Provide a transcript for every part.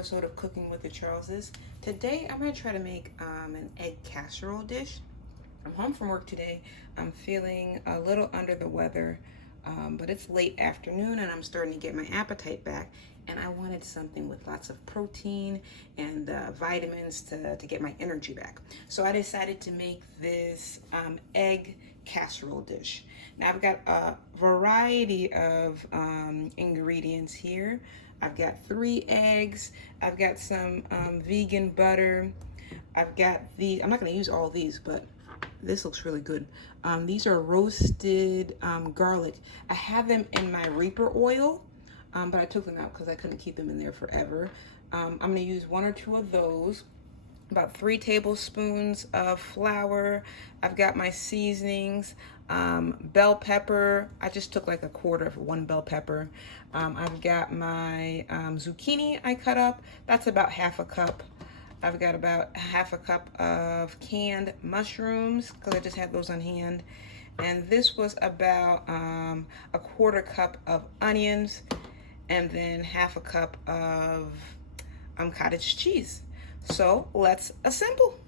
episode of Cooking with the Charleses. Today I'm going to try to make an egg casserole dish. I'm home from work today. I'm feeling a little under the weather, but it's late afternoon and I'm starting to get my appetite back, and I wanted something with lots of protein and vitamins to get my energy back. So I decided to make this egg casserole dish. Now I've got a variety of ingredients here. I've got 3 eggs. I've got some vegan butter. I've got these. I'm not going to use all these, but this looks really good. These are roasted garlic. I have them in my Reaper oil, but I took them out because I couldn't keep them in there forever. I'm going to use 1 or 2 of those. About 3 tablespoons of flour. I've got my seasonings, bell pepper. I just took like 1/4 of 1 bell pepper. I've got my zucchini I cut up. That's about 1/2 cup. I've got about 1/2 cup of canned mushrooms because I just had those on hand. And this was about 1/4 cup of onions, and then 1/2 cup of cottage cheese. So let's assemble.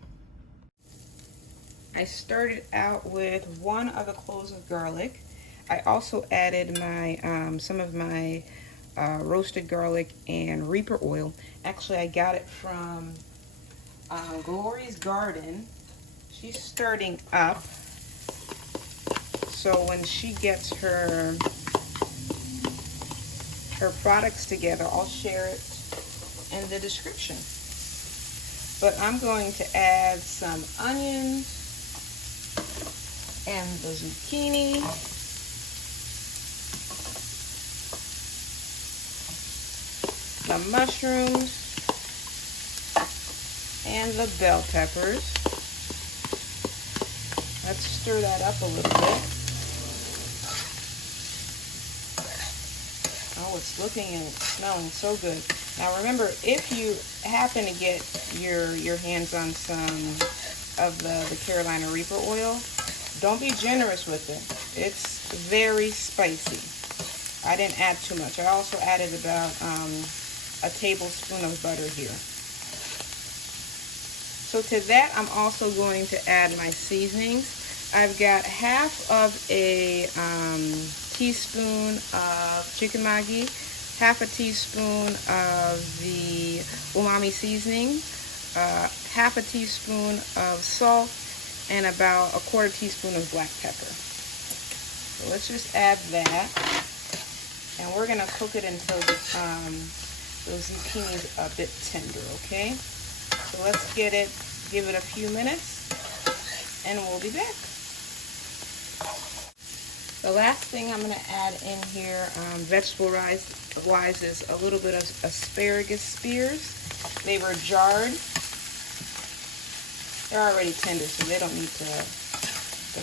I started out with 1 of the cloves of garlic. I also added my some of my roasted garlic and Reaper oil. Actually, I got it from Glory's Garden. She's starting up, so when she gets her products together, I'll share it in the description. But I'm going to add some onions and the zucchini. The mushrooms and the bell peppers. Let's stir that up a little bit. Oh, it's looking and smelling so good. Now remember, if you happen to get your hands on some of the Carolina Reaper oil, don't be generous with it. It's very spicy. I didn't add too much. I also added about a tablespoon of butter here. So to that, I'm also going to add my seasonings. I've got 1/2 of a teaspoon of chicken maggi, 1/2 teaspoon of the umami seasoning, 1/2 teaspoon of salt, and about 1/4 teaspoon of black pepper. So let's just add that, and we're gonna cook it until the zucchini is a bit tender. Okay, so let's give it a few minutes, and we'll be back. The last thing I'm going to add in here, vegetable-wise, is a little bit of asparagus spears. They were jarred. They're already tender, so they don't need to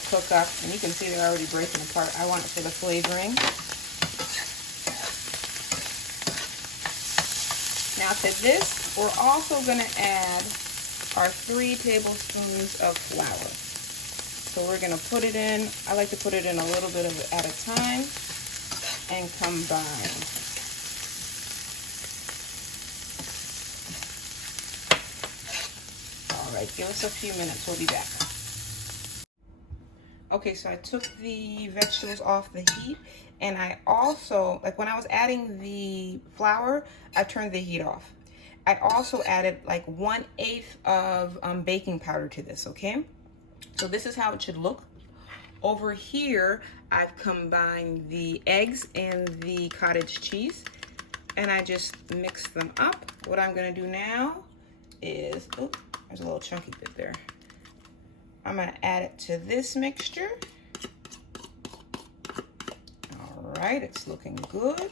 cook up. And you can see they're already breaking apart. I want it for the flavoring. Now to this, we're also going to add our 3 tablespoons of flour. So we're going to put it in. I like to put it in a little bit of it at a time and combine. All right, give us a few minutes. We'll be back. Okay, so I took the vegetables off the heat, and I also, like when I was adding the flour, I turned the heat off. I also added like 1/8 of baking powder to this, okay? So this is how it should look. Over here, I've combined the eggs and the cottage cheese, and I just mix them up. What I'm gonna do now is, oh, there's a little chunky bit there. I'm gonna add it to this mixture. All right, it's looking good.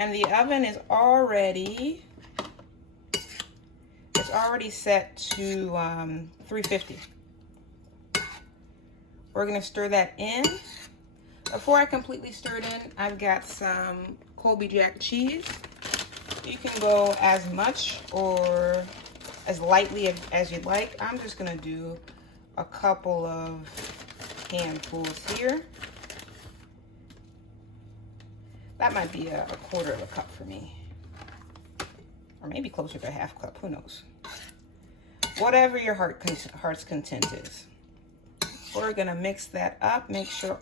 And the oven is already set to 350. We're gonna stir that in. Before I completely stir it in, I've got some Colby Jack cheese. You can go as much or as lightly as you'd like. I'm just gonna do a couple of handfuls here. That might be a 1/4 of a cup for me. or maybe closer to a half cup, who knows? Whatever your heart's content is. We're gonna mix that up, make sure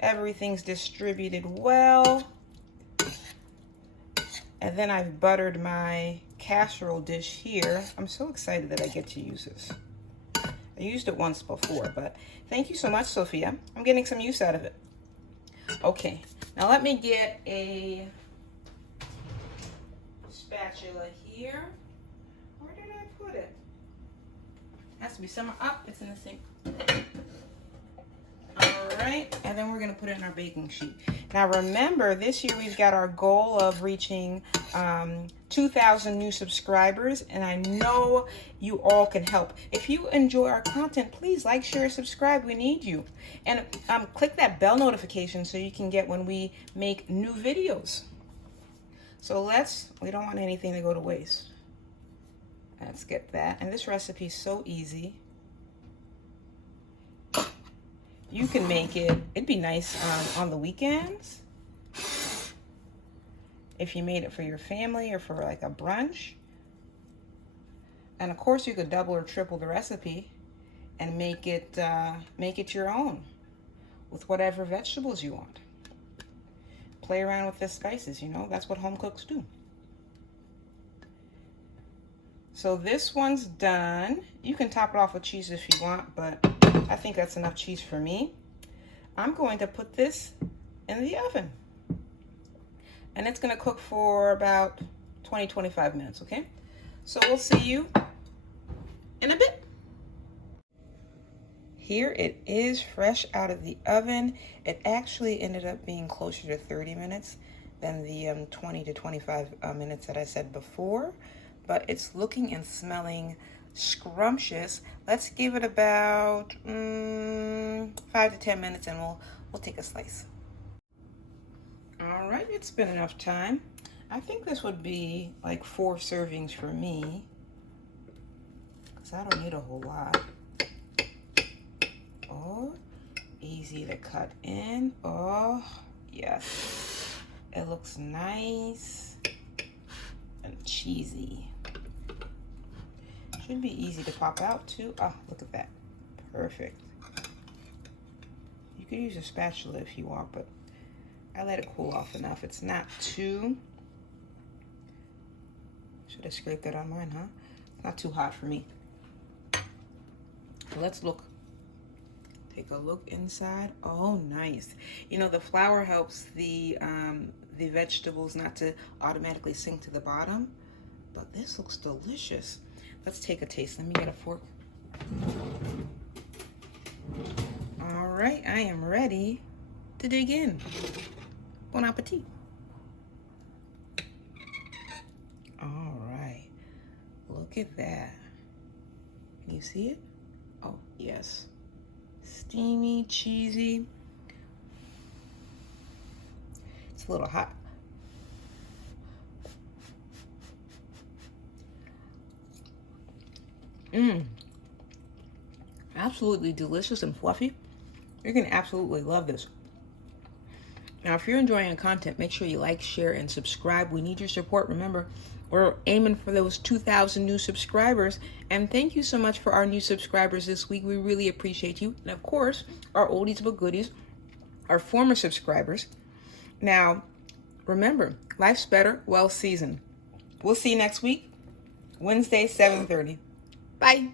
everything's distributed well. And then I've buttered my casserole dish here. I'm so excited that I get to use this. I used it once before, but thank you so much, Sophia. I'm getting some use out of it. Okay, now let me get a spatula here. Where did I put it? Has to be somewhere up. It's in the sink. All right, and then we're gonna put it in our baking sheet. Now remember, this year we've got our goal of reaching 2,000 new subscribers, and I know you all can help. If you enjoy our content, please like, share, subscribe. We need you. And click that bell notification so you can get when we make new videos. So we don't want anything to go to waste. Let's get that. And this recipe is so easy. You can make it. It'd be nice on the weekends if you made it for your family or for like a brunch. And of course, you could double or triple the recipe and make it your own with whatever vegetables you want. Play around with the spices. You know, that's what home cooks do. So this one's done. You can top it off with cheese if you want, but I think that's enough cheese for me. I'm going to put this in the oven. And it's going to cook for about 20-25 minutes, okay? So we'll see you in a bit. Here it is, fresh out of the oven. It actually ended up being closer to 30 minutes than the 20 to 25 minutes that I said before. But it's looking and smelling scrumptious. Let's give it about 5 to 10 minutes and we'll take a slice. All right, it's been enough time. I think this would be like 4 servings for me, because I don't need a whole lot. Oh, easy to cut in. Oh, yes. It looks nice and cheesy. Should be easy to pop out too. Oh, look at that. Perfect. You could use a spatula if you want, but I let it cool off enough. It's not too... Should have scraped that on mine, huh? It's not too hot for me. So let's look. Take a look inside. Oh, nice. You know, the flour helps the vegetables not to automatically sink to the bottom, but this looks delicious. Let's take a taste. Let me get a fork. All right, I am ready to dig in. Bon appetit. All right, look at that. Can you see it? Oh, yes. Steamy, cheesy. It's a little hot. Absolutely delicious and fluffy. You're gonna absolutely love this. Now, if you're enjoying our content, make sure you like, share, and subscribe. We need your support. Remember, we're aiming for those 2,000 new subscribers. And thank you so much for our new subscribers this week. We really appreciate you. And of course, our oldies but goodies, our former subscribers. Now, remember, life's better, well seasoned. We'll see you next week, Wednesday, 7:30. Bye.